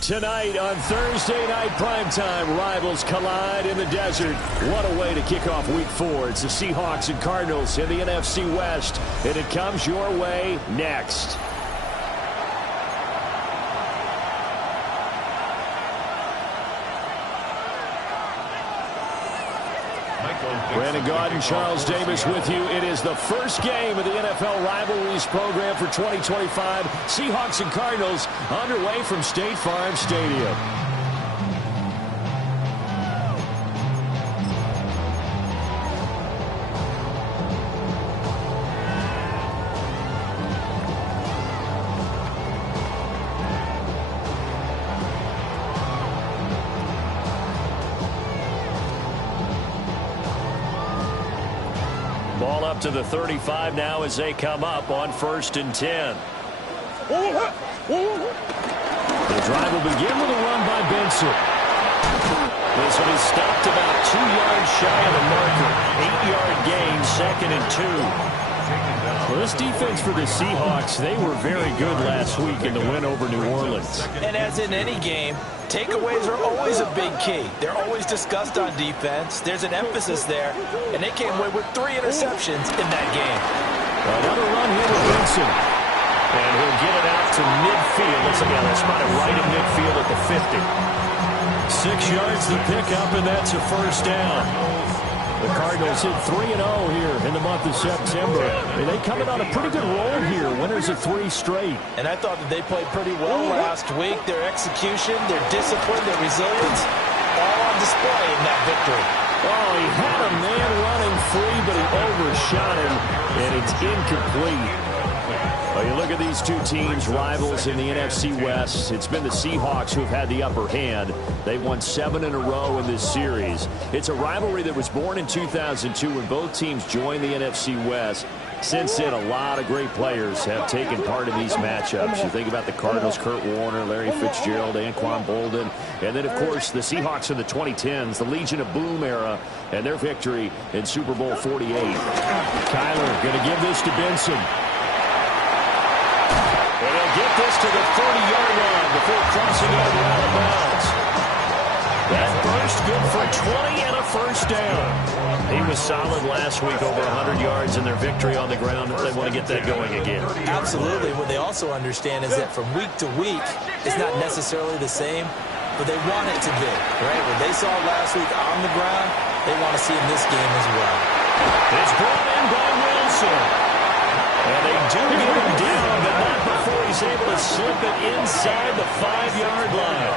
Tonight on Thursday Night Primetime, rivals collide in the desert. What a way to kick off Week 4. It's the Seahawks and Cardinals in the NFC West, and it comes your way next. Brandon Gaudin, Charles Davis with you. It is the first game of the NFL Rivalries program for 2025. Seahawks and Cardinals underway from State Farm Stadium. Ball up to the 35 now as they come up on 1st and 10. The drive will begin with a run by Benson. This one is stopped about 2 yards shy of the marker. 8-yard gain, 2nd and 2. Well, this defense for the Seahawks, they were very good last week in the win over New Orleans. And as in any game, takeaways are always a big key. They're always discussed on defense. There's an emphasis there, and they came away with 3 interceptions in that game. Another run here with Benson. And he'll get it out to midfield. Looks like they'll spot it right in midfield at the 50. 6 yards to pick up, and that's a first down. The Cardinals hit 3-0 here in the month of September. And they come in on a pretty good roll here. Winners of 3 straight. And I thought that they played pretty well last week. Their execution, their discipline, their resilience, all on display in that victory. Oh, he had a man running free, but he overshot him, and it's incomplete. Well, you look at these two teams, rivals in the NFC West. It's been the Seahawks who have had the upper hand. They've won 7 in a row in this series. It's a rivalry that was born in 2002 when both teams joined the NFC West. Since then, a lot of great players have taken part in these matchups. You think about the Cardinals, Kurt Warner, Larry Fitzgerald, Anquan Bolden, and then, of course, the Seahawks in the 2010s, the Legion of Boom era, and their victory in Super Bowl 48. Kyler going to give this to Benson. And he'll get this to the 30-yard line before crossing over out of bounds. That burst good for 20 and a first down. He was solid last week, over 100 yards in their victory on the ground. They want to get that going again. Absolutely. What they also understand is that from week to week, it's not necessarily the same, but they want it to be, right? What they saw last week on the ground, they want to see in this game as well. It's brought in by Wilson. And they do get him down, but not before he's able to slip it inside the 5-yard line.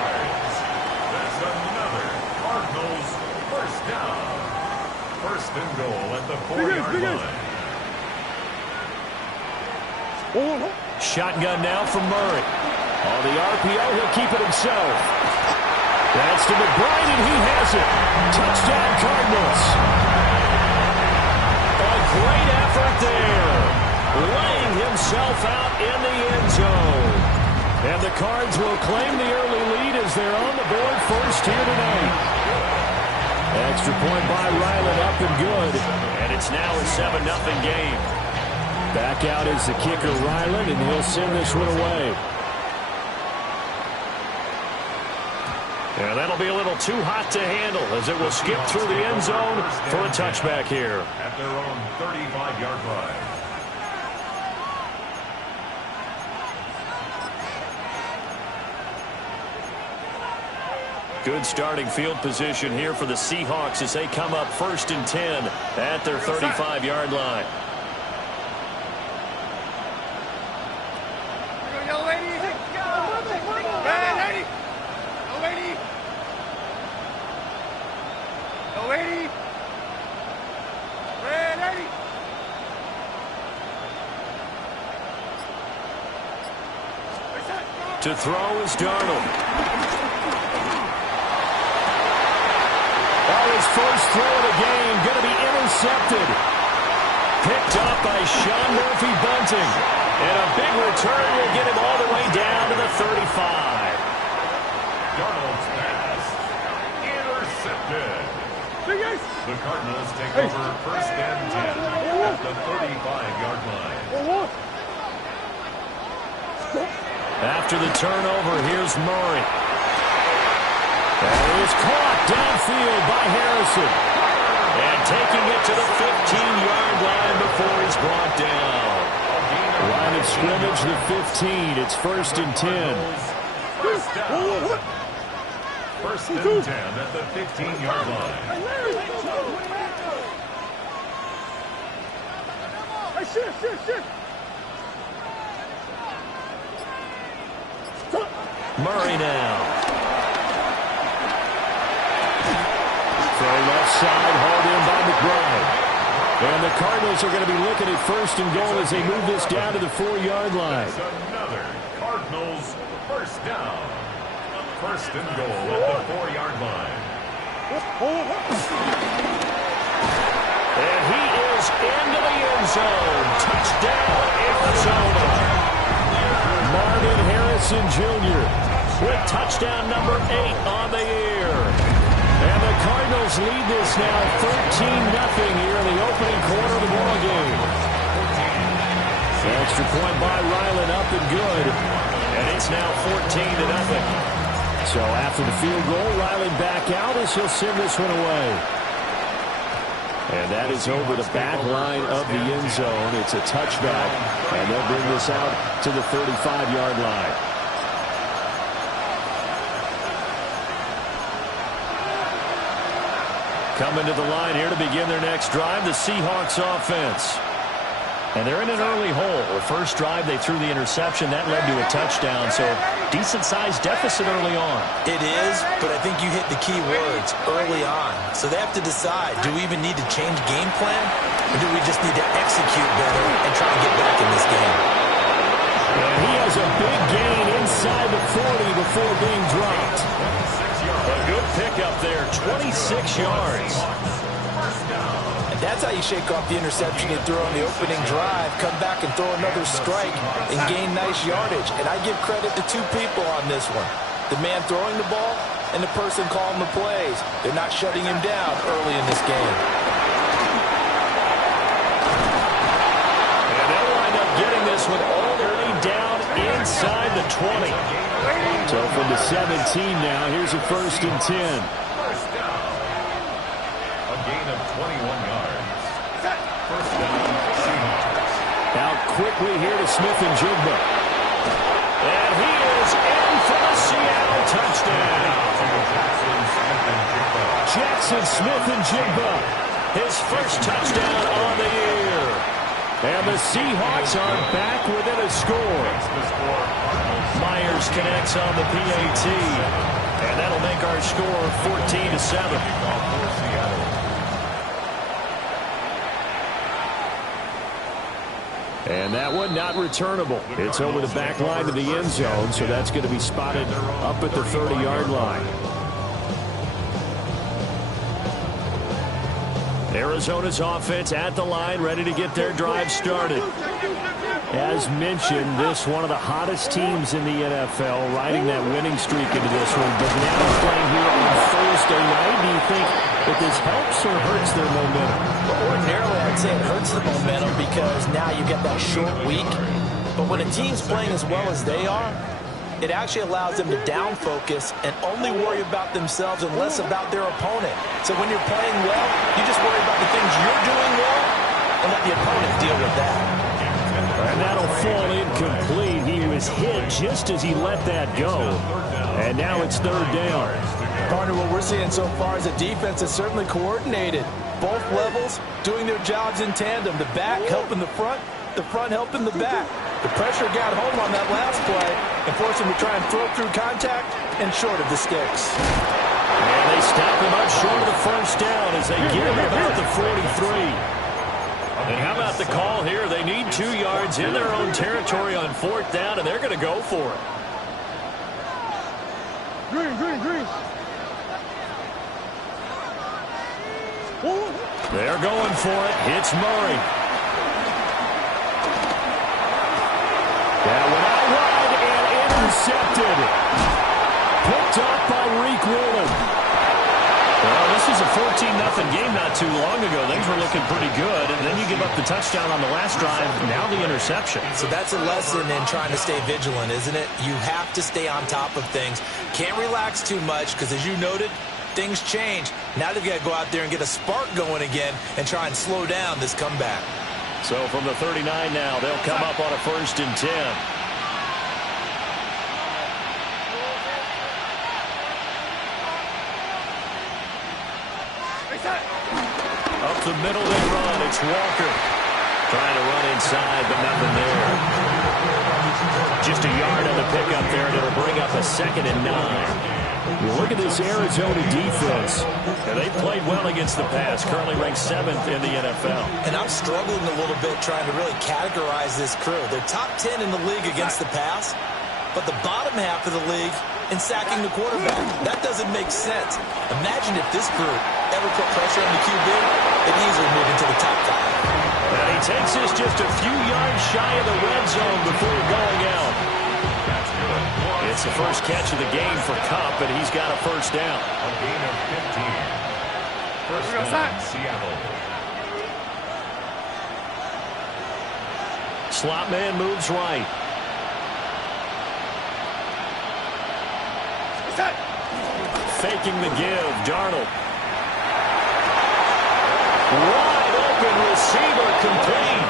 That's another Cardinals first down. 1st and goal at the 4-yard line. Shotgun now from Murray. On the RPO, he'll keep it himself. That's to McBride, and he has it. Touchdown, Cardinals. A great effort there. Laying himself out in the end zone. And the Cards will claim the early lead as they're on the board first here tonight. Extra point by Ryland, up and good. And it's now a 7-0 game. Back out is the kicker, Ryland, and he'll send this one away. And that'll be a little too hot to handle as it will skip through the end zone for a touchback here. At their own 35-yard line. Good starting field position here for the Seahawks as they come up 1st and 10 at their 35-yard line. To throw is Darnold. His first throw of the game going to be intercepted. Picked up by Sean Murphy-Bunting. And a big return will get him all the way down to the 35. Darnold's pass intercepted. The Cardinals take over 1st and 10 at the 35-yard line. After the turnover, here's Murray. And it was caught downfield by Harrison. And taking it to the 15-yard line before he's brought down. Line of scrimmage, the 15. It's 1st and 10. First down. 1st and 10 at the 15-yard line. Murray now. Throw left side, hauled in by McBride. And the Cardinals are going to be looking at 1st and goal as they move this down to the 4-yard line. That's another Cardinals 1st down. 1st and goal at the 4-yard line. And he is into the end zone. Touchdown, Arizona. Marvin Harrison Jr. with touchdown number 8 on the year. And the Cardinals lead this now 13-0 here in the opening quarter of the ball game. Extra point by Ryland up and good. And it's now 14-0. So after the field goal, Ryland back out as he'll send this one away. And that is over the back line of the end zone. It's a touchback. And they'll bring this out to the 35-yard line. Coming to the line here to begin their next drive, the Seahawks offense. And they're in an early hole. The first drive, they threw the interception. That led to a touchdown, so decent-sized deficit early on. It is, but I think you hit the key words, early on. So they have to decide, do we even need to change game plan, or do we just need to execute better and try to get back in this game? And he has a big gain inside the 40 before being dropped. A good pickup there, 26 yards. That's how you shake off the interception you threw on the opening drive, come back and throw another strike and gain nice yardage. And I give credit to 2 people on this one. The man throwing the ball and the person calling the plays. They're not shutting him down early in this game. And they'll wind up getting this one all the way down inside the 20. So from the 17 now, here's a 1st and 10. First down. A gain of 21 yards. First down, Seahawks. Out quickly here to Smith-Njigba. And he is in for the Seattle touchdown. Jackson Smith-Njigba, his first touchdown on the year. And the Seahawks are back within a score. Myers connects on the PAT. And that'll make our score 14-7. And that one not returnable. It's over the back line of the end zone, so that's going to be spotted up at the 30-yard line. Arizona's offense at the line, ready to get their drive started. As mentioned, this one of the hottest teams in the NFL, riding that winning streak into this one. But now playing here on Thursday night, do you think that this helps or hurts their momentum? Well, ordinarily, I'd say it hurts the momentum because now you get that short week. But when a team's playing as well as they are, it actually allows them to down focus and only worry about themselves and less about their opponent. So when you're playing well, you just worry about the things you're doing well and let the opponent deal with that. And that'll fall incomplete. He was hit just as he let that go. And now it's 3rd down. Partner, what we're seeing so far is the defense is certainly coordinated. Both levels doing their jobs in tandem. The back helping the front helping the back. The pressure got home on that last play and forced him to try and throw through contact and short of the sticks. And they stop him up short of the 1st down as they get him about the 43. And how about the call here? They need 2 yards in their own territory on 4th down, and they're going to go for it. Green. They're going for it. It's Murray. That went out wide and intercepted. Picked up by Reek Wheeler. Well, this is a 14-0 7-0 game not too long ago. Things were looking pretty good, and then you give up the touchdown on the last drive, now the interception. So that's a lesson in trying to stay vigilant, isn't it? You have to stay on top of things. Can't relax too much because, as you noted, things change. Now they've got to go out there and get a spark going again and try and slow down this comeback. So from the 39 now, they'll come up on a 1st and 10. Up the middle they run. It's Walker. Trying to run inside, but nothing there. Just a yard on the pickup there, and it'll bring up a 2nd and 9. Look at this Arizona defense. And they played well against the pass, currently ranked 7th in the NFL. And I'm struggling a little bit trying to really categorize this crew. They're top 10 in the league against the pass, but the bottom half of the league in sacking the quarterback. That doesn't make sense. Imagine if this group ever put pressure on the QB, they'd easily move into the top 5. And he takes this just a few yards shy of the red zone before going out. It's the first catch of the game for Kupp, and he's got a 1st down. A gain of 15. First down, Seattle. Slot man moves right. Faking the give, Darnold. Wide open receiver, complete.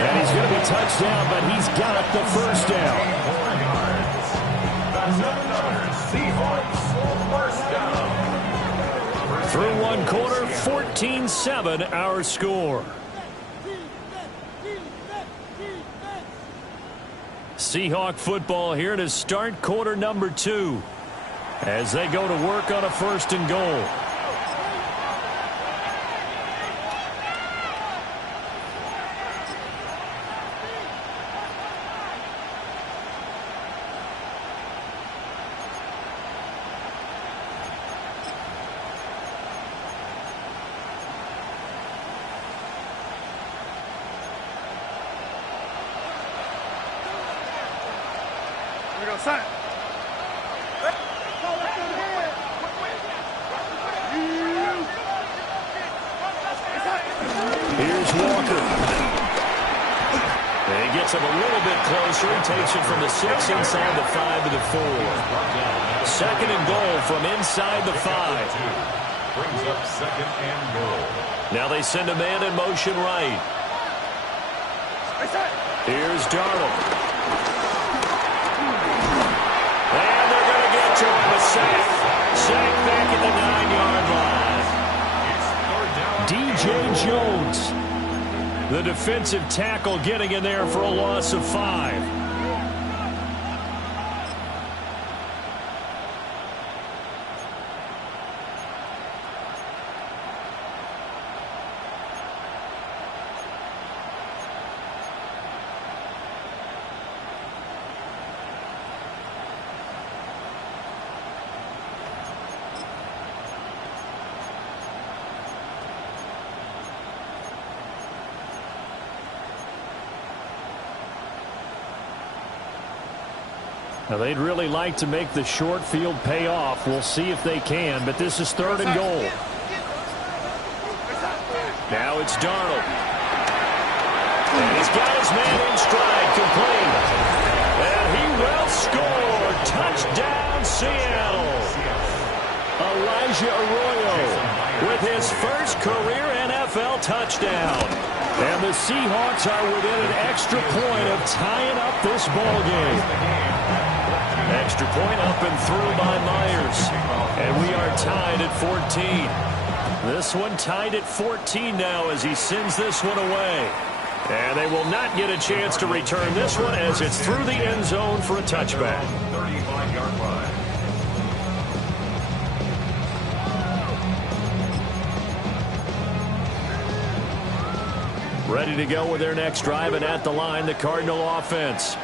And he's going to be touched down, but he's got the 1st down. Through 1 quarter, 14-7 our score. Seahawk football here to start quarter number 2 as they go to work on a 1st and goal. Here's Walker. And he gets him a little bit closer. He takes it from the 6 inside the 5 to the 4. 2nd and goal from inside the 5. Brings up 2nd and goal. Now they send a man in motion right. Here's Darnold. And they're going to get to him. A sack. Sack back at the 9-yard line. DJ Jones, the defensive tackle, getting in there for a loss of 5. Now, they'd really like to make the short field pay off. We'll see if they can, but this is 3rd and goal. Now it's Darnold. And he's got his man in stride, complete. And he will score. Touchdown, Seattle. Elijah Arroyo with his first career NFL touchdown. And the Seahawks are within an extra point of tying up this ball game. Extra point up and through by Myers. And we are tied at 14. This one tied at 14 now as he sends this one away. And they will not get a chance to return this one as it's through the end zone for a touchback. 35-yard line. Ready to go with their next drive, and at the line, the Cardinal offense.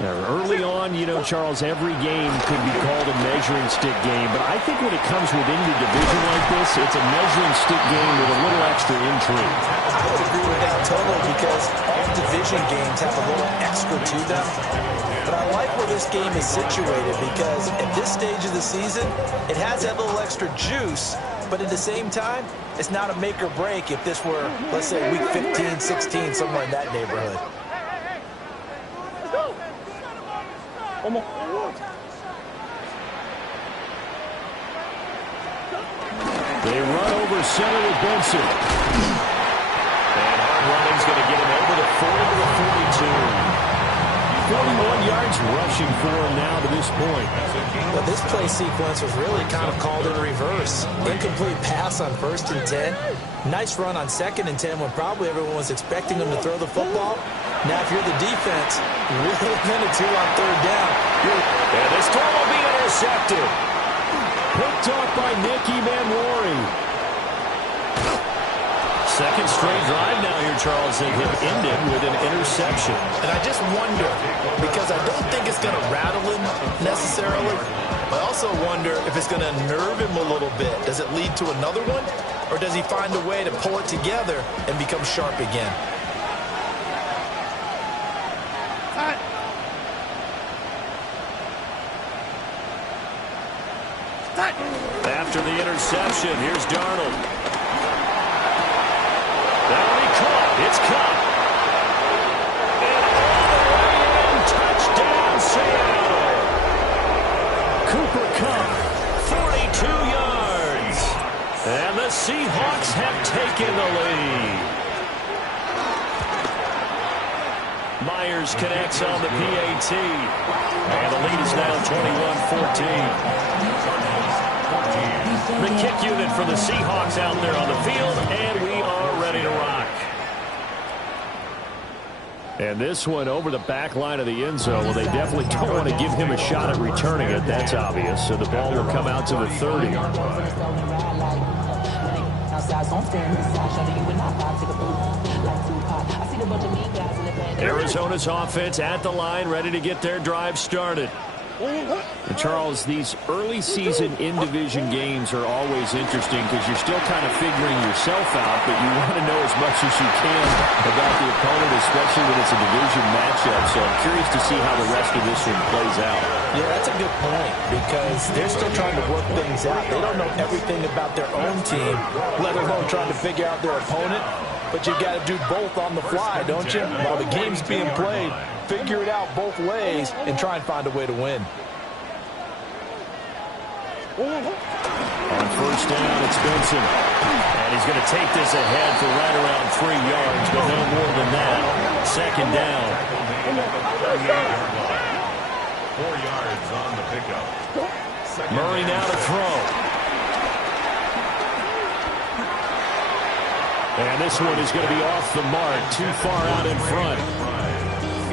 Now, early on, you know, Charles, every game could be called a measuring stick game, but I think when it comes within your division like this, it's a measuring stick game with a little extra intrigue. I would agree with that totally because all division games have a little extra to them. But I like where this game is situated because at this stage of the season, it has that little extra juice But at the same time, it's not a make or break if this were, let's say, week 15, 16, somewhere in that neighborhood. They run over center with Benson. And hard running's going to get him over the 40 to the 42. 41 yards rushing for him now to this point. Well, this play sequence was really kind of called in reverse. Incomplete pass on 1st and 10. Nice run on 2nd and 10 when probably everyone was expecting him to throw the football. Now, if you're the defense, really within a 2 on 3rd down. And this throw will be intercepted. Picked off by Nicky Manwari. Second straight drive now here, Charles, and hit ended with an interception. And I just wonder, because I don't think it's going to rattle him necessarily, but I also wonder if it's going to nerve him a little bit. Does it lead to another one? Or does he find a way to pull it together and become sharp again? After the interception, here's Darnold. That'll be caught. It's caught. And all the way in. Touchdown, Seattle. Cooper Kupp, 42 yards. And the Seahawks have taken the lead. Myers connects on the PAT. And the lead is now 21-14. The kick unit for the Seahawks out there on the field, and we are ready to rock. And this one over the back line of the end zone. Well, they definitely don't want to give him a shot at returning it. That's obvious. So the ball will come out to the 30. Arizona's offense at the line, ready to get their drive started. And Charles, these early season in-division games are always interesting because you're still kind of figuring yourself out, but you want to know as much as you can about the opponent, especially when it's a division matchup. So I'm curious to see how the rest of this one plays out. Yeah, that's a good point because they're still trying to work things out. They don't know everything about their own team, let alone trying to figure out their opponent. But you've got to do both on the fly, don't you? While the game's being played, figure it out both ways and try and find a way to win. On first down, it's Benson. And he's going to take this ahead for right around 3 yards, but no more than that. Second down. 4 yards on the pickup. Murray now to throw. And this one is going to be off the mark, too far out in front.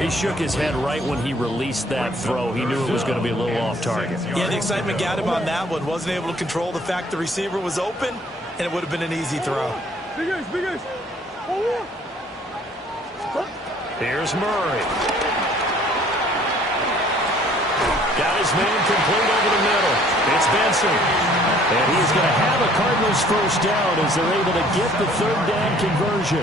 He shook his head right when he released that throw. He knew it was going to be a little off target. Yeah, the excitement got him on that one. Wasn't able to control the fact the receiver was open, and it would have been an easy throw. Here's Murray. Got his man complete over the middle. It's Benson. And he's going to have a Cardinals first down as they're able to get the third down conversion.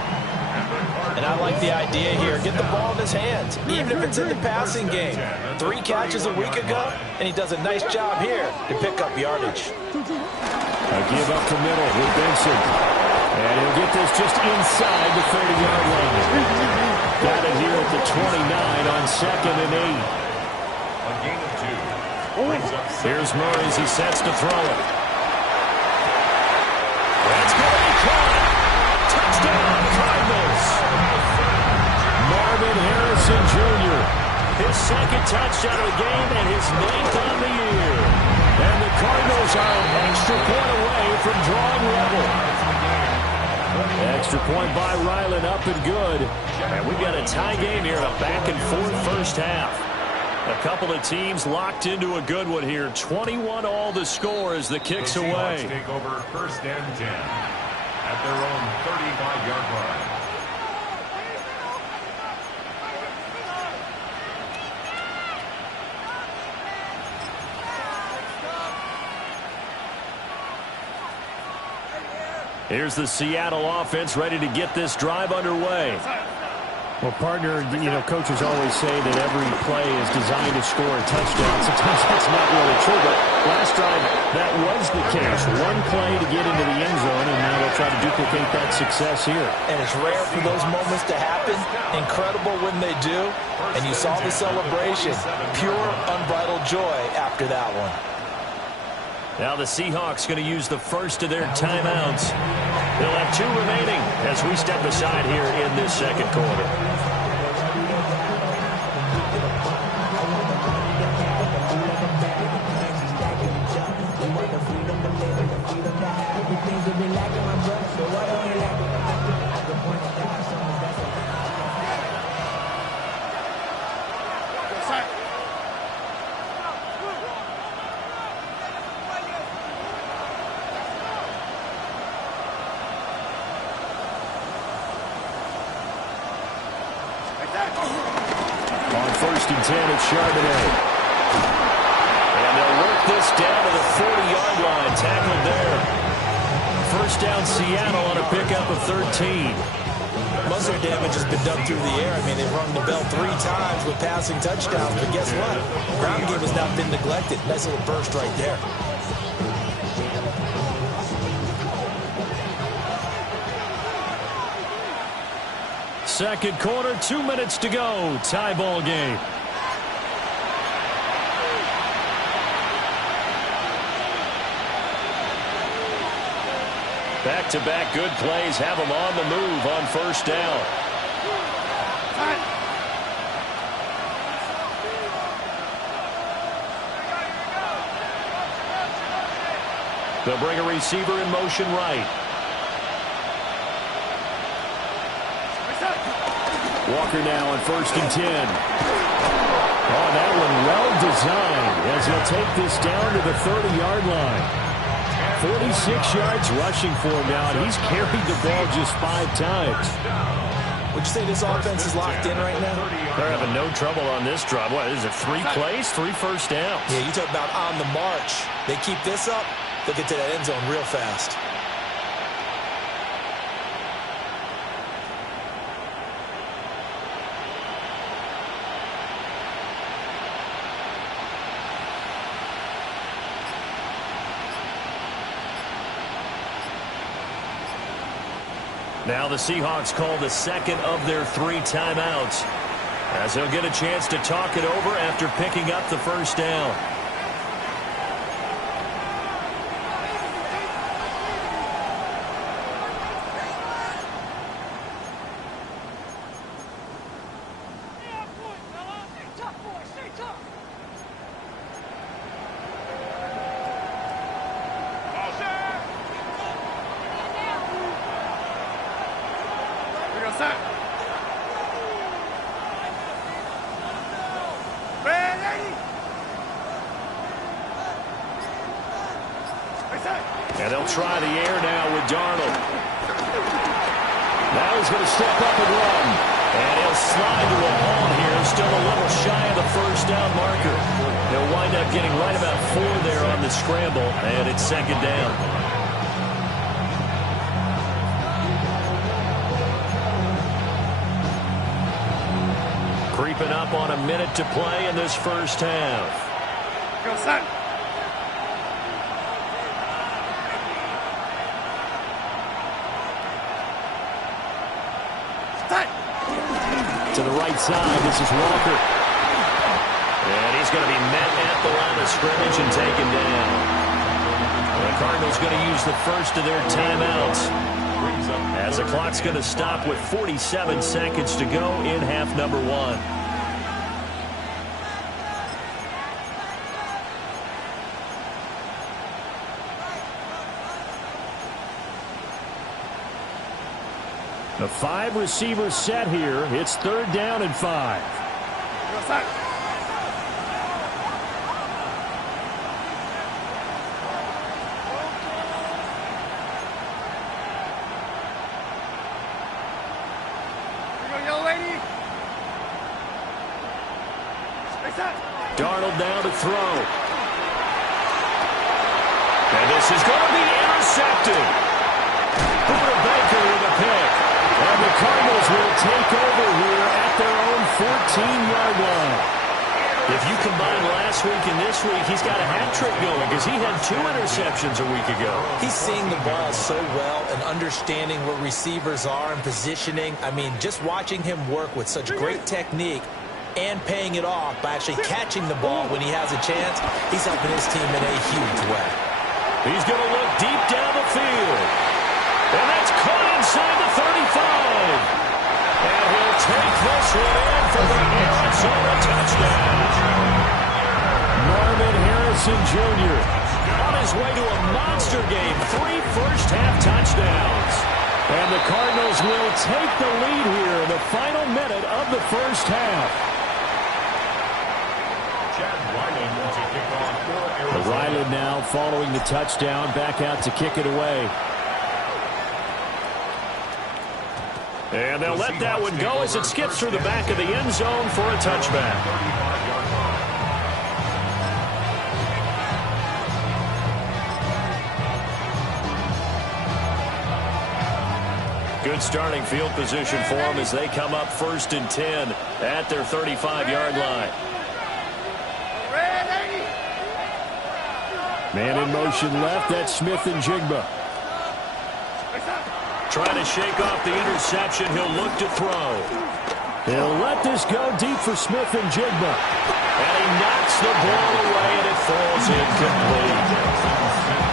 And I like the idea here. Get the ball in his hands, even if it's in the passing game. 3 catches a week ago, and he does a nice job here to pick up yardage. A give up the middle with Benson. And he'll get this just inside the 30-yard line. Got it here at the 29 on 2nd and 8. A gain of 2. Here's Murray as he sets to throw it. That's going to be caught. Touchdown, Cardinals. Marvin Harrison Jr. His second touchdown of the game and his 9th on the year. And the Cardinals are an extra point away from drawing level. Extra point by Ryland, up and good. And we've got a tie game here, a back-and-forth first half. A couple of teams locked into a good one here. 21-all the score as the kicks the away. Take over 1st and 10 at their own 35-yard line. Here's the Seattle offense ready to get this drive underway. Well, partner, coaches always say that every play is designed to score a touchdown. Sometimes that's not really true, but last drive, that was the case. One play to get into the end zone, and now they'll try to duplicate that success here. And it's rare for those moments to happen. Incredible when they do. And you saw the celebration. Pure, unbridled joy after that one. Now the Seahawks going to use the first of their timeouts. They'll have 2 remaining as we step aside here in this second quarter. On 1st and 10, it's Charbonnet. And they'll work this down to the 40-yard line. Tackled there. First down, Seattle on a pickup of 13. Most of their damage has been done through the air. I mean, they've rung the bell 3 times with passing touchdowns. But guess what? Ground game has not been neglected. Nice little burst right there. Second quarter, 2 minutes to go. Tie ball game. Back-to-back good plays have them on the move on first down. They'll bring a receiver in motion right. Walker now on 1st and 10. Oh, that one well designed as he'll take this down to the 30-yard line. 46 yards rushing for him now, and he's carried the ball just 5 times. Would you say this offense is locked in right now? They're having no trouble on this drive. What is it, 3 plays, 3 first downs? Yeah, you talk about on the march. They keep this up, they'll get to that end zone real fast. Now the Seahawks call the second of their 3 timeouts, as they'll get a chance to talk it over after picking up the first down. And they'll try the air now with Darnold. Now he's going to step up and run. And he'll slide to a hole here. Still a little shy of the first down marker. He'll wind up getting right about 4 there on the scramble. And it's second down. Creeping up on a minute to play in this first half. Go, son. To the right side, this is Walker. And he's going to be met at the line of scrimmage and taken down. The Cardinals going to use the first of their timeouts, as the clock's going to stop with 47 seconds to go in half number 1. The 5 receivers set here. It's 3rd down and 5. Darnold now to throw. And this is going to be intercepted. Baker with a pick. And the Cardinals will take over here 15-yard line. If you combine last week and this week, he's got a hat trick going because he had 2 interceptions a week ago. He's seeing the ball so well and understanding where receivers are and positioning. I mean, just watching him work with such great technique and paying it off by actually catching the ball when he has a chance, he's helping his team in a huge way. He's going to look deep down the field. And that's caught inside the 35. And he'll take this one in for the Arizona touchdown. Marvin Harrison Jr. on his way to a monster game. 3 first-half touchdowns. And the Cardinals will take the lead here in the final minute of the first half. Ryland now following the touchdown, back out to kick it away. And they'll let that one go as it skips through the back of the end zone for a touchback. Good starting field position for them as they come up 1st and 10 at their 35-yard line. Man in motion left, that's Smith and Jigba. Trying to shake off the interception, he'll look to throw. He'll let this go deep for Smith and Jigba. And he knocks the ball away and it falls incomplete.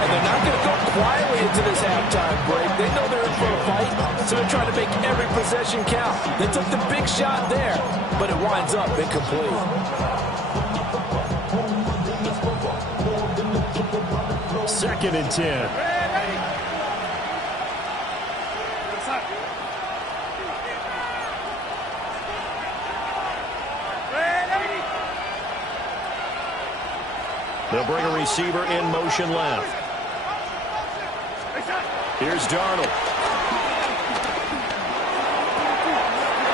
And they're not going to go quietly into this halftime break. They know they're in for a fight, so they're trying to make every possession count. They took the big shot there, but it winds up incomplete. 2nd and 10. They'll bring a receiver in motion left. Here's Darnold.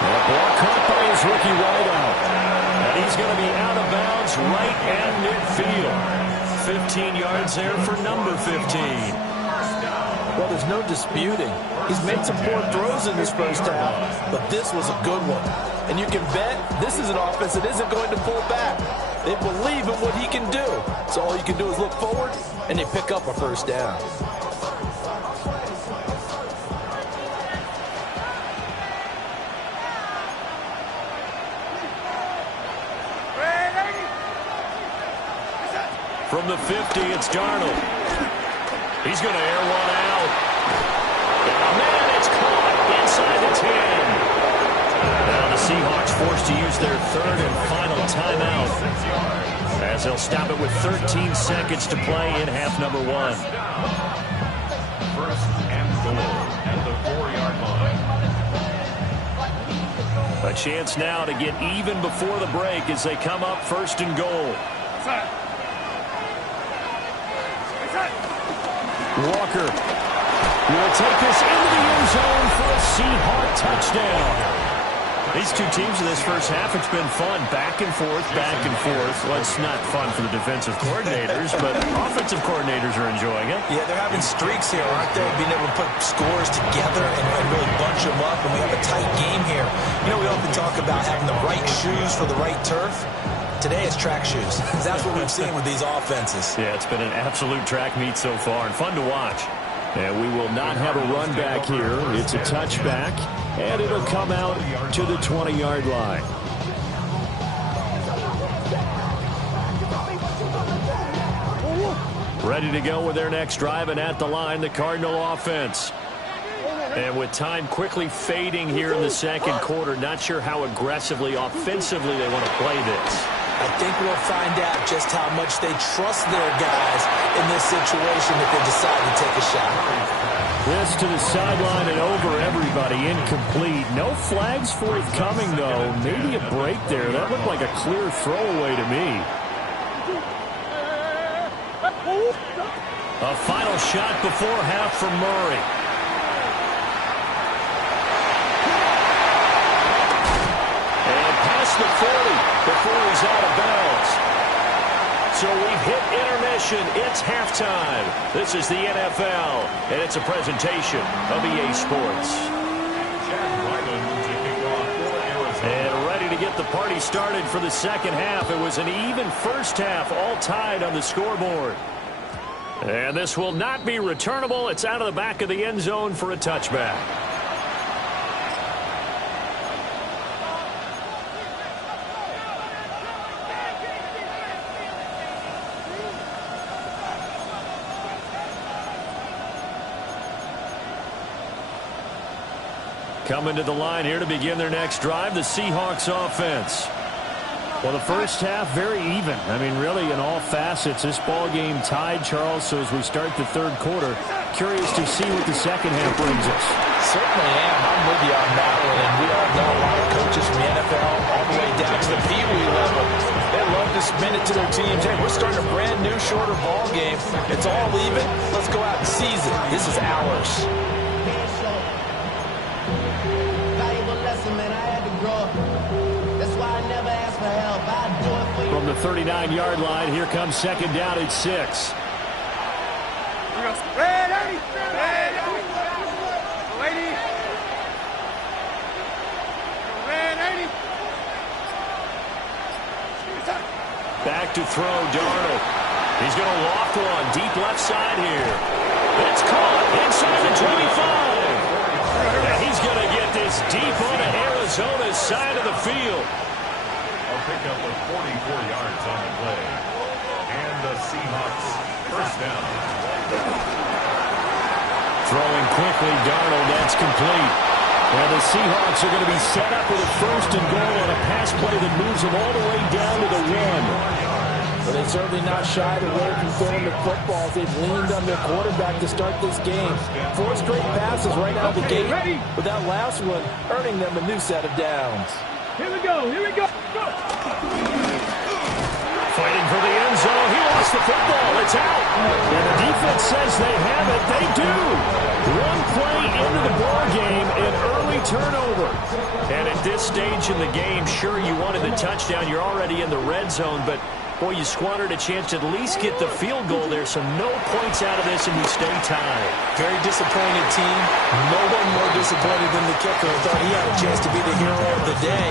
The ball caught by his rookie wideout. And he's going to be out of bounds right at midfield. 15 yards there for number 15. Well, there's no disputing. He's made some poor throws in this first half, but this was a good one. And you can bet this is an offense that isn't going to pull back. They believe in what he can do. So all you can do is look forward, and they pick up a first down. From the 50, it's Darnold. He's going to air one out. Oh, man, it's caught inside the 10. Now the Seahawks forced to use their 3rd and final timeout as they'll stop it with 13 seconds to play in half number 1. 1st and goal at the 4-yard line. A chance now to get even before the break as they come up 1st and goal. Walker will take this into the end zone for a Seahawk touchdown. These two teams in this first half, it's been fun. Back and forth, back and forth. Well, it's not fun for the defensive coordinators, but offensive coordinators are enjoying it. Yeah, they're having streaks here, aren't they? Being able to put scores together and really bunch them up, and we have a tight game here. You know, we often talk about having the right shoes for the right turf. Today it's track shoes. That's what we've seen with these offenses. Yeah, it's been an absolute track meet so far and fun to watch. And we will not have a run back here. It's a touchback, and it'll come out to the 20-yard line. Ready to go with their next drive, and at the line, the Cardinal offense. And with time quickly fading here in the second quarter, not sure how aggressively, offensively they want to play this. I think we'll find out just how much they trust their guys in this situation if they decide to take a shot. This to the sideline and over everybody, incomplete. No flags forthcoming, though. Maybe a break there. That looked like a clear throwaway to me. A final shot before half for Murray. And past the 40 before he's out of bounds. So we've hit intermission. It's halftime. This is the NFL, and it's a presentation of EA Sports. And ready to get the party started for the second half. It was an even first half, all tied on the scoreboard. And this will not be returnable. It's out of the back of the end zone for a touchback. Coming to the line here to begin their next drive, the Seahawks offense. Well, the first half, very even. I mean, really, in all facets, this ball game tied, Charles. So as we start the third quarter, curious to see what the second half brings us. Certainly am. I'm with you on that one. And we all know a lot of coaches from the NFL all the way down to the Pee Wee level. They love to spin it to their teams. Hey, we're starting a brand new, shorter ball game. It's all even. Let's go out and seize it. This is ours. From the 39-yard line, here comes second down at 6. Back to throw, Darnold. He's going to loft one deep left side here. It's caught inside the 25. And he's going to get this deep onto Arizona's side of the field. I'll pick up the 44 yards on the play. And the Seahawks first down. Throwing quickly, Darnold, that's complete. And the Seahawks are going to be set up with a first and goal on a pass play that moves them all the way down to the 1. But they're certainly not shied away from throwing the football. They've leaned on their quarterback to start this game. 4 straight passes right out of the gate, with that last one earning them a new set of downs. Here we go. Go. Fighting for the end zone. He lost the football. It's out. And the defense says they have it. They do. One play into the ball game, an early turnover. And at this stage in the game, sure, you wanted the touchdown. You're already in the red zone, but boy, you squandered a chance to at least get the field goal there. So no points out of this, and we stay tied. Very disappointed team. No one more disappointed than the kicker. Thought he had a chance to be the hero of the day.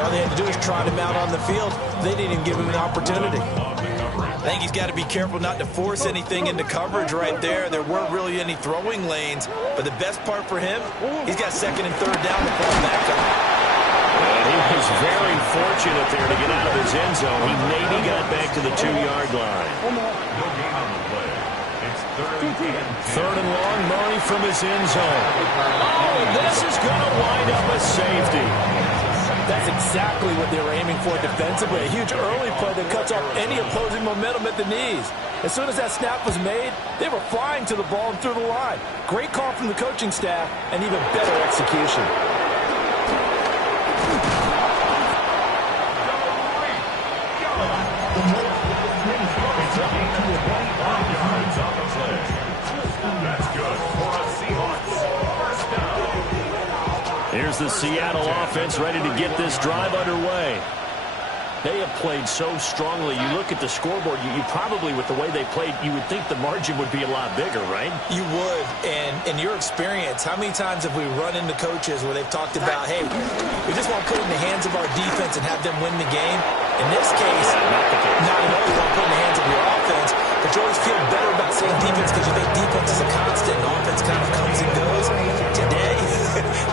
All they had to do was trot him out on the field. They didn't even give him an opportunity. I think he's got to be careful not to force anything into coverage right there. There weren't really any throwing lanes. But the best part for him, he's got second and third down to fall back on. And he was very fortunate there to get out of his end zone. He maybe got back to the 2-yard line. No gain on the play. It's third and long, Murray from his end zone. Oh, and this is going to wind up a safety. That's exactly what they were aiming for defensively. A huge early play that cuts off any opposing momentum at the knees. As soon as that snap was made, they were flying to the ball and through the line. Great call from the coaching staff and even better execution. Here's the Seattle offense ready to get this drive underway. They have played so strongly. You look at the scoreboard, you probably, with the way they played, you would think the margin would be a lot bigger, right? You would. And in your experience, how many times have we run into coaches where they've talked about, hey, we just want to put it in the hands of our defense and have them win the game? In this case, not at all. You want to put it in the hands of your offense, but you always feel better about saying defense because you think defense is a constant and offense kind of comes and goes. Today,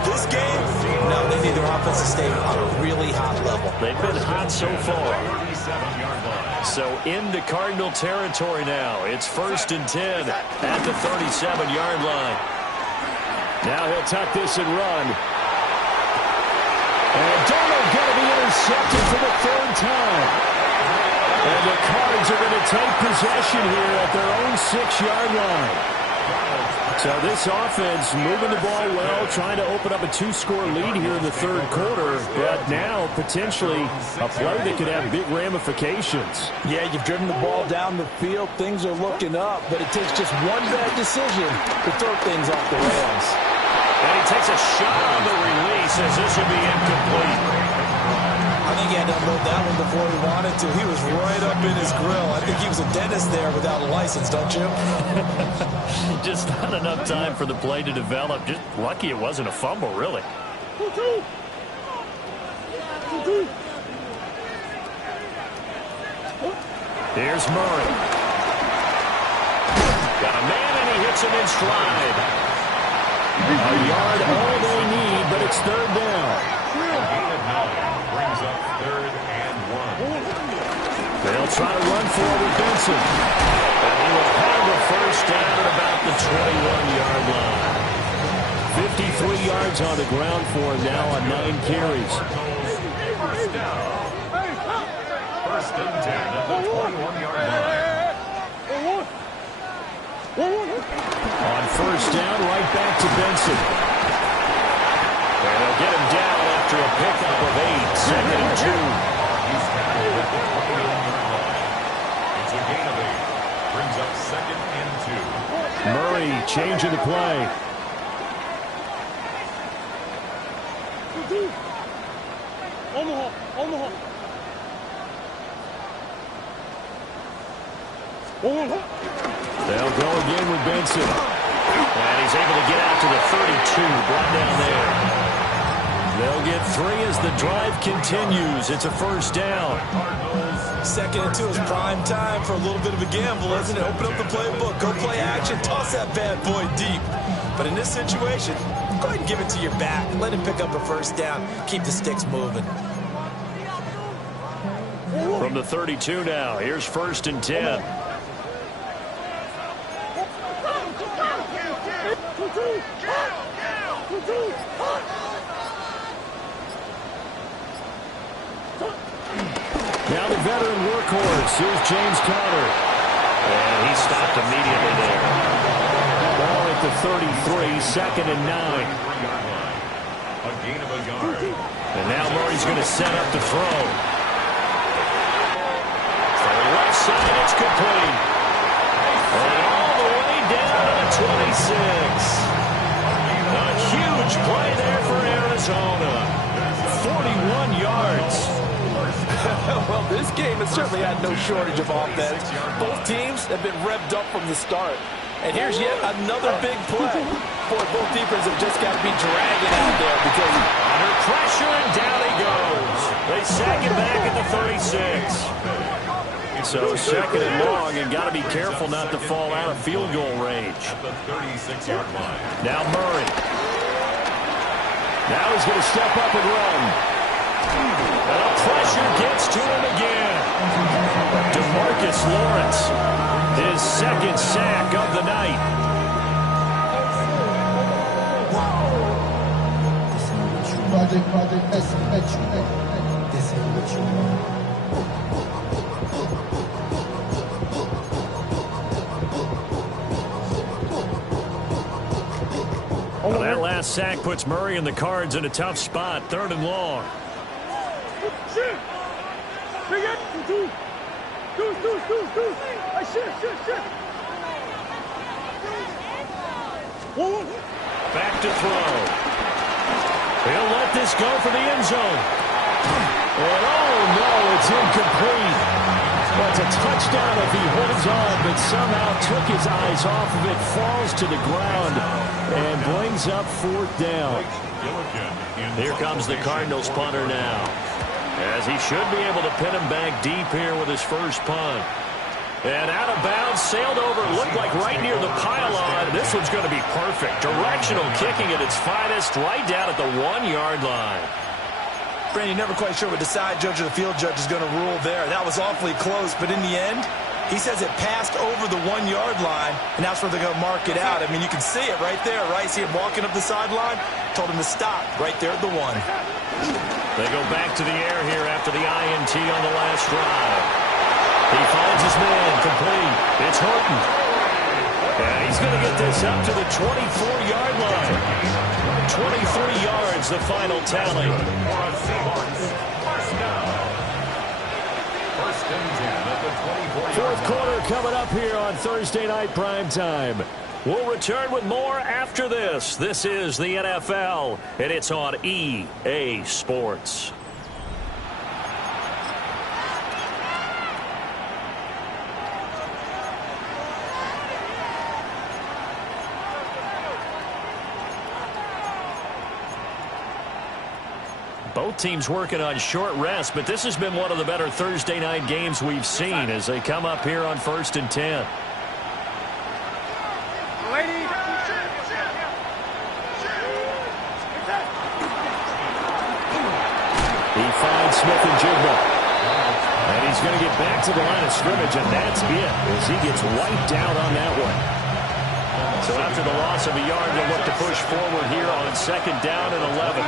this game, no, they need their offense to stay on a really hot level. They've been hot so far. So into Cardinal territory now. It's 1st and 10 at the 37-yard line. Now he'll tuck this and run. And Darnold going to be intercepted for the 3rd time. And the Cards are going to take possession here at their own 6-yard line. So this offense moving the ball well, trying to open up a 2-score lead here in the 3rd quarter. But now potentially a play that could have big ramifications. Yeah, you've driven the ball down the field. Things are looking up, but it takes just one bad decision to throw things off the rails. And he takes a shot on the release as this would be incomplete. I think he had to unload that one before he wanted to. He was right up in his grill. I think he was a dentist there without a license, don't you? Just not enough time for the play to develop. Just lucky it wasn't a fumble, really. Here's Murray. Got a man, and he hits him in stride. A yard, all they need, but it's third down. A gain of 9 brings up 3rd and 1. They'll try to run for it with Benson. And he will have the first down at about the 21-yard line. 53 yards on the ground for him now on 9 carries. First down. 1st and 10 at the 21-yard line. On first down, right back to Benson. And they'll get him down after a pickup of 8. 2nd and 2. He's tackled at the 29-yard line. It's a gain of 8. Brings up 2nd and 2. Murray changing the play. They'll go again with Benson. And he's able to get out to the 32, brought down there. They'll get 3 as the drive continues. It's a first down. 2nd and 2 is prime time for a little bit of a gamble, isn't it? Open up the playbook, go play action, toss that bad boy deep. But in this situation, go ahead and give it to your back. Let him pick up a first down. Keep the sticks moving. From the 32 now, here's 1st and 10. Now the veteran workhorse. Here's James Conner. And he stopped immediately there. Ball at the 33, 2nd and 9. A gain of a yard. And now Murray's going to set up to throw. For the left side, it's complete. And all the way down to the 26. A huge play there for Arizona. 41 yards. Well, this game has certainly had no shortage of offense. Both teams have been revved up from the start. And here's yet another big play. Boy, both defenses have just got to be dragging out there because under pressure, and down he goes. They sack him back at the 36. So 2nd and long, and got to be careful not to fall out of field goal range. At the 36-yard line. Now Murray. Now he's going to step up and run. And the pressure gets to him again. DeMarcus Lawrence, his 2nd sack of the night. Well, that last sack puts Murray and the Cards in a tough spot. 3rd and long. Back to throw. He'll let this go for the end zone. And oh no, it's incomplete. Well, it's a touchdown if he holds on, but somehow took his eyes off of it, falls to the ground, and brings up 4th down. Here comes the Cardinals punter now, as he should be able to pin him back deep here with his first punt. And out of bounds, sailed over, looked like right near the pylon. This one's going to be perfect. Directional kicking at its finest, right down at the 1-yard line. Brandon, you're never quite sure what the side judge or the field judge is going to rule there. That was awfully close, but in the end, he says it passed over the 1-yard line, and that's where they're going to mark it out. I mean, you can see it right there, right? See him walking up the sideline? Told him to stop right there at the 1. They go back to the air here after the INT on the last drive. He finds his man, complete. It's Horton. And he's going to get this up to the 24-yard line. 23 yards, the final tally. Fourth quarter coming up here on Thursday Night Primetime. We'll return with more after this. This is the NFL, and it's on EA Sports. Both teams working on short rest, but this has been one of the better Thursday night games we've seen as they come up here on 1st and 10. He finds Smith and Jigba. And he's going to get back to the line of scrimmage, and that's it as he gets wiped out on that one. So after the loss of a yard, they'll look to push forward here on 2nd down and 11.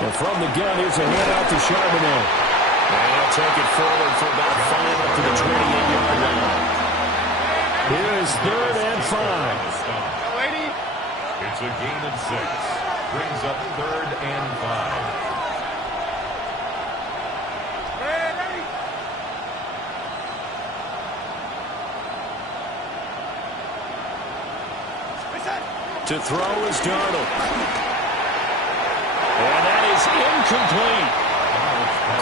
And from the gun, here's a handout to Charbonnet. And he'll take it forward for about 5 up to the 28-yard line. Here is 3rd and 5. It's a gain of 6. Brings up 3rd and 5. To throw is Darnold. And that is incomplete.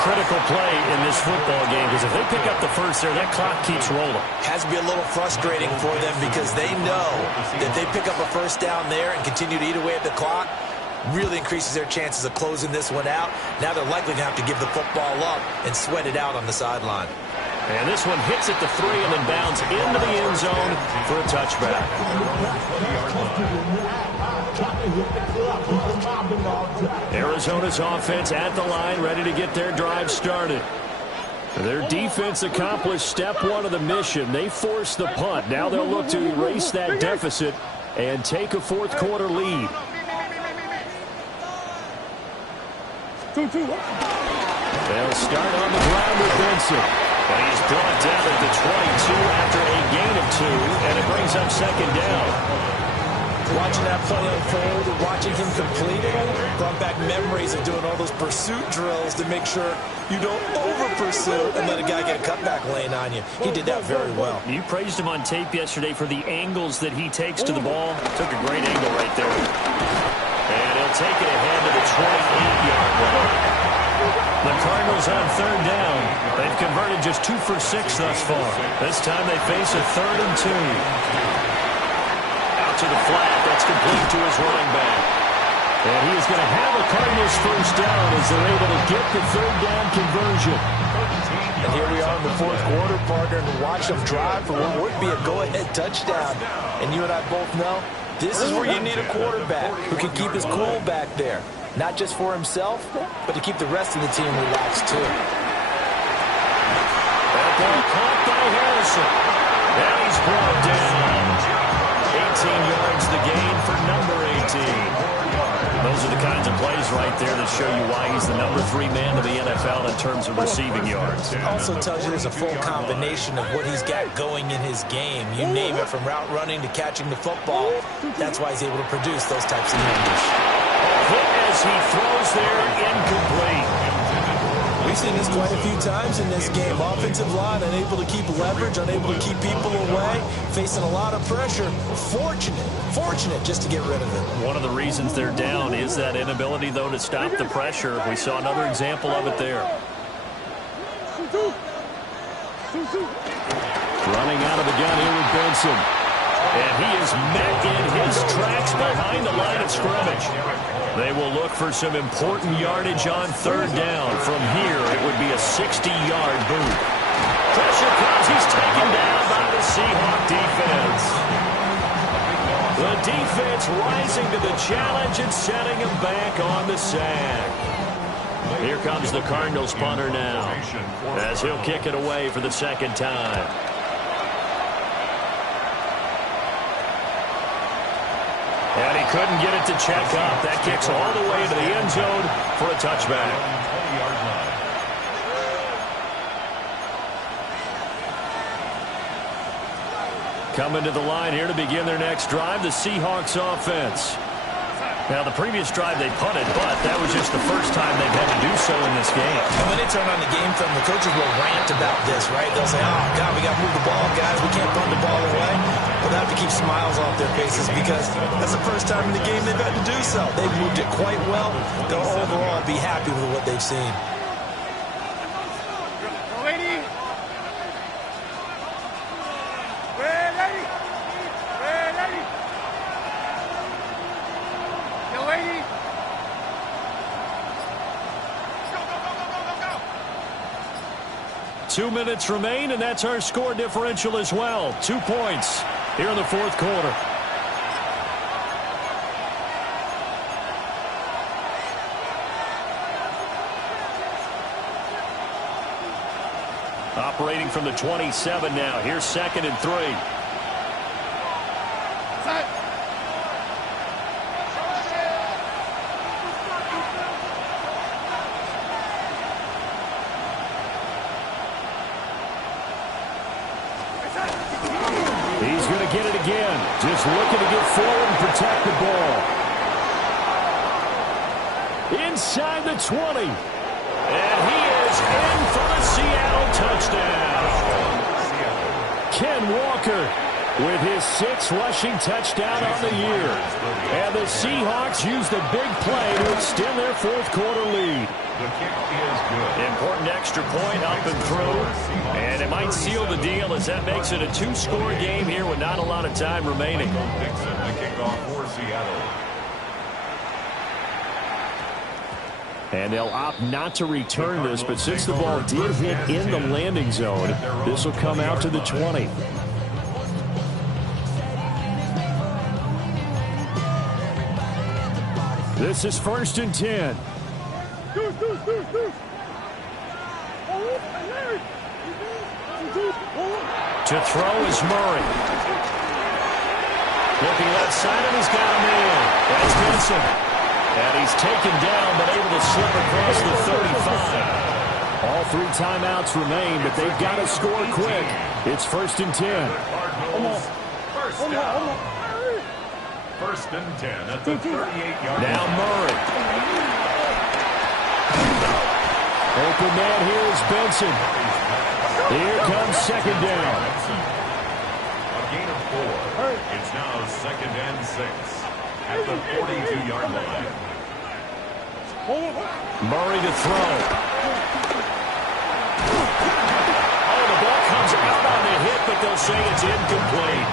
Critical play in this football game because if they pick up the first there, that clock keeps rolling. Has to be a little frustrating for them because they know that they pick up a first down there and continue to eat away at the clock, really increases their chances of closing this one out. Now they're likely to have to give the football up and sweat it out on the sideline. And this one hits at the 3 and then bounds into the end zone for a touchback. Arizona's offense at the line, ready to get their drive started. Their defense accomplished step 1 of the mission. They forced the punt. Now they'll look to erase that deficit and take a 4th quarter lead. They'll start on the ground with Benson. And he's brought down at the 22 after a gain of 2, and it brings up 2nd down. Watching that play unfold and watching him complete it brought back memories of doing all those pursuit drills to make sure you don't over-pursue and let a guy get a cutback lane on you. He did that very well. You praised him on tape yesterday for the angles that he takes to the ball. Took a great angle right there. And he'll take it ahead to the 28-yard line. The Cardinals on 3rd down. They've converted just 2 for 6 thus far. This time they face a 3rd and 2. Out to the flat. That's complete to his running back. And he is going to have a Cardinals first down as they're able to get the 3rd down conversion. And here we are in the 4th quarter, partner, and watch them drive for what would be a go-ahead touchdown. And you and I both know this is where you need a quarterback who can keep his cool back there. Not just for himself, but to keep the rest of the team relaxed, too. That ball caught by Harrison. And he's brought down. 18 yards the gain for number 18. Those are the kinds of plays right there that show you why he's the number 3 man of the NFL in terms of receiving yards. It also tells you there's a full combination of what he's got going in his game. You name it, from route running to catching the football. That's why he's able to produce those types of numbers. Hit as he throws there, incomplete. We've seen this quite a few times in this game. Offensive line unable to keep leverage, unable to keep people away, facing a lot of pressure. Fortunate just to get rid of it. One of the reasons they're down is that inability, though, to stop the pressure. We saw another example of it there. Running out of the gun here with Benson. And he is met in his tracks behind the line of scrimmage. They will look for some important yardage on 3rd down. From here, it would be a 60-yard boot. Pressure comes. He's taken down by the Seahawk defense. The defense rising to the challenge and setting him back on the sack. Here comes the Cardinals punter now as he'll kick it away for the 2nd time. And he couldn't get it to check up. That kicks all the way to the end zone for a touchback. Coming to the line here to begin their next drive, the Seahawks offense. Now, the previous drive they punted, but that was just the first time they've had to do so in this game. And when they turn on the game film, the coaches will rant about this, right? They'll say, oh, God, we got to move the ball, guys. We can't punt the ball away. But they have to keep smiles off their faces because that's the first time in the game they've had to do so. They've moved it quite well. They'll overall be happy with what they've seen. 2 minutes remain, and that's our score differential as well. 2 points here in the fourth quarter. Operating from the 27 now. Here's 2nd and 3. He's going to get it again. Just looking to get forward and protect the ball. Inside the 20. And he is in for the Seattle touchdown. Ken Walker with his 6th rushing touchdown on the year. And the Seahawks used a big play to extend their fourth quarter lead. The kick is good. Important extra point up and through. And it might seal the deal as that makes it a 2-score game here with not a lot of time remaining. Dixon, the kickoff for Seattle. And they'll opt not to return this, but since the ball did hit in the landing zone, this will come out to the 20. This is 1st and 10. To throw is Murray. Looking left side, and he's got a man. That's Benson. And he's taken down, but able to slip across the 35. All 3 timeouts remain, but they've got to score quick. It's 1st and 10. First down. 1st and 10 at the 38-yard line. Now Murray. Open man here is Benson. Here comes 2nd down. A gain of 4. It's now 2nd and 6 at the 42-yard line. Murray to throw. Oh, the ball comes out on the hit, but they'll say it's incomplete.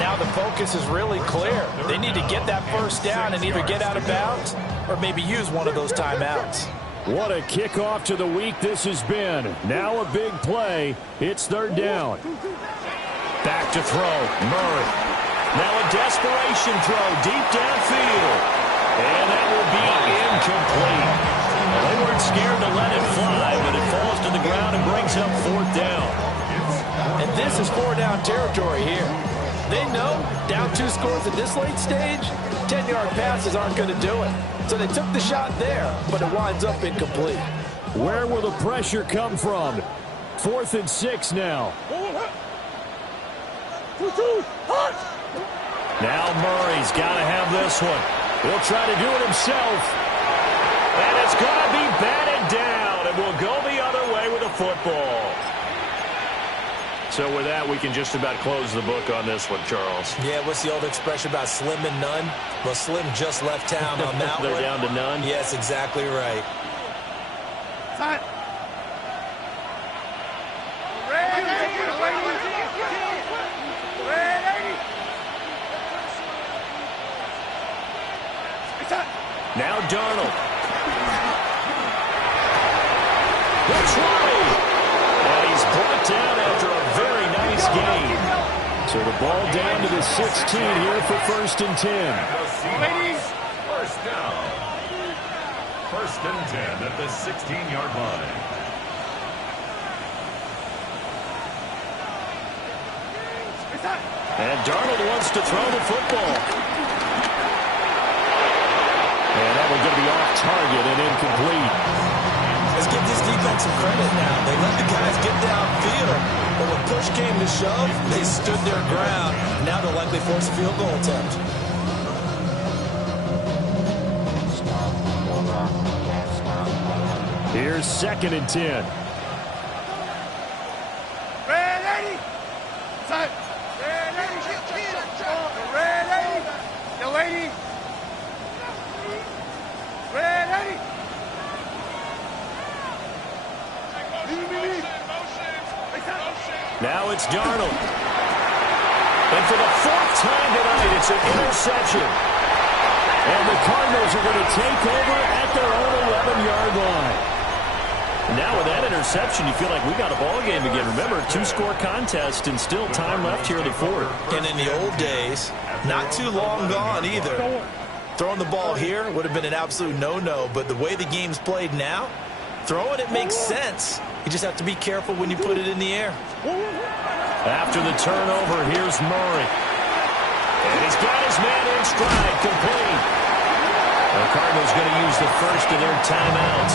Now the focus is really clear. They need to get that 1st down and either get out of bounds or maybe use one of those timeouts. What a kickoff to the week this has been. Now a big play. It's 3rd down. Back to throw. Murray. Now a desperation throw deep downfield. And that will be incomplete. Well, they weren't scared to let it fly, but it falls to the ground and brings up 4th down. And this is 4-down territory here. They know down 2 scores at this late stage, 10-yard passes aren't going to do it. So they took the shot there, but it winds up incomplete. Where will the pressure come from? 4th and 6 now. Now Murray's got to have this one. He'll try to do it himself. And it's going to be batted down, and we'll go the other way with the football. So with that, we can just about close the book on this one, Charles. Yeah, what's the old expression about slim and none? Well, Slim just left town on that They're one. down to none? Yes, exactly right. Now Darnold. That's right. And he's brought down after a very nice gain. So the ball down to the 16 here for 1st and 10. Ladies, 1st down. 1st and 10 at the 16-yard line. And Darnold wants to throw the football. And that one's going to be off target and incomplete. Let's give this defense some credit now. They let the guys get downfield, but when push came to shove, they stood their ground. Now they'll likely force a field goal attempt. Here's 2nd and 10. Now it's Darnold. And for the 4th time tonight, it's an interception. And the Cardinals are going to take over at their own 11-yard line. Now with that interception, you feel like we got a ball game again. Remember, 2-score contest and still time left here in the fourth. And in the old days, not too long gone either. Throwing the ball here would have been an absolute no-no, but the way the game's played now, throwing it makes sense. You just have to be careful when you put it in the air. After the turnover, here's Murray. And he's got his man in stride, complete. The Cardinals going to use the first of their timeouts,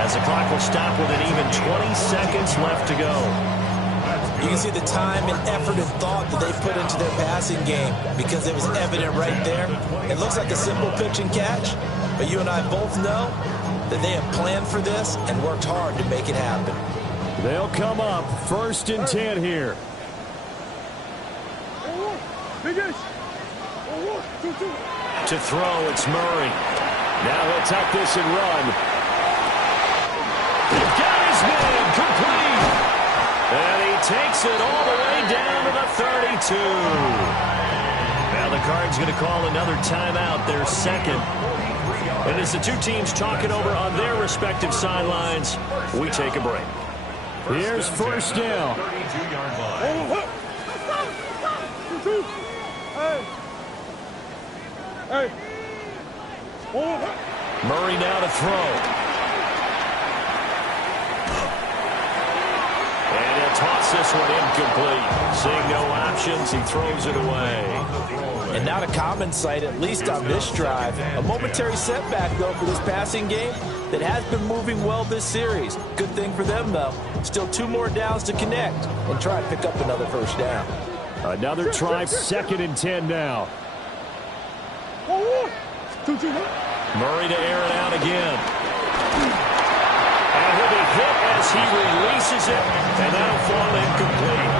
as the clock will stop with an even 20 seconds left to go. You can see the time and effort and thought that they put into their passing game because it was evident right there. It looks like a simple pitch and catch, but you and I both know that they have planned for this and worked hard to make it happen. They'll come up 1st and 10 here. To throw, it's Murray. Now he'll tuck this and run. He's got his man complete. And he takes it all the way down to the 32. Now the Cards going to call another timeout, their second. And as the two teams talk it over on their respective sidelines, we take a break. Here's 1st down. 32-yard line. Murray now to throw. And he'll toss this one incomplete. Seeing no options, he throws it away. And not a common sight, at least on this drive. A momentary setback, though, for this passing game that has been moving well this series. Good thing for them, though. Still 2 more downs to connect and try to pick up another first down. Another try, 2nd and 10 now. Murray to air it out again. And he'll be hit as he releases it, and that'll fall incomplete.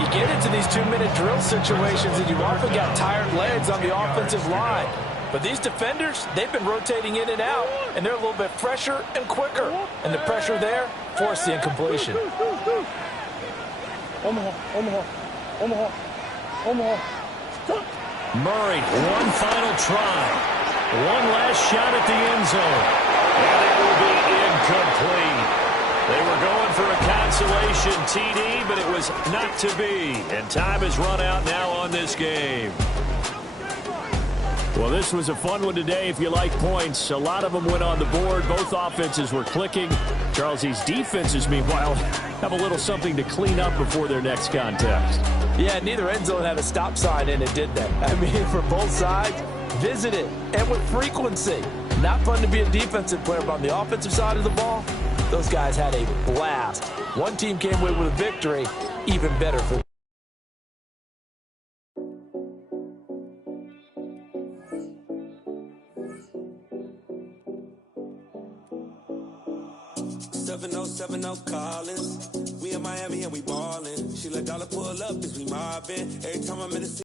You get into these 2-minute drill situations, and you've often got tired legs on the offensive line. But these defenders, they've been rotating in and out, and they're a little bit fresher and quicker. And the pressure there forced the incompletion. Murray, one final try. One last shot at the end zone. And it will be incomplete. They were going for a consolation TD, but it was not to be. And time has run out now on this game. Well, this was a fun one today if you like points. A lot of them went on the board. Both offenses were clicking. Charles, these defenses, meanwhile, have a little something to clean up before their next contest. Yeah, neither end zone had a stop sign in it, did they? I mean, for both sides, visit it, and with frequency. Not fun to be a defensive player, but on the offensive side of the ball, those guys had a blast. One team came away with a victory, even better for them. Collins. We in Miami and we ballin'. She let dollar pull up, bitch, we mobbin'. Every time I'm in the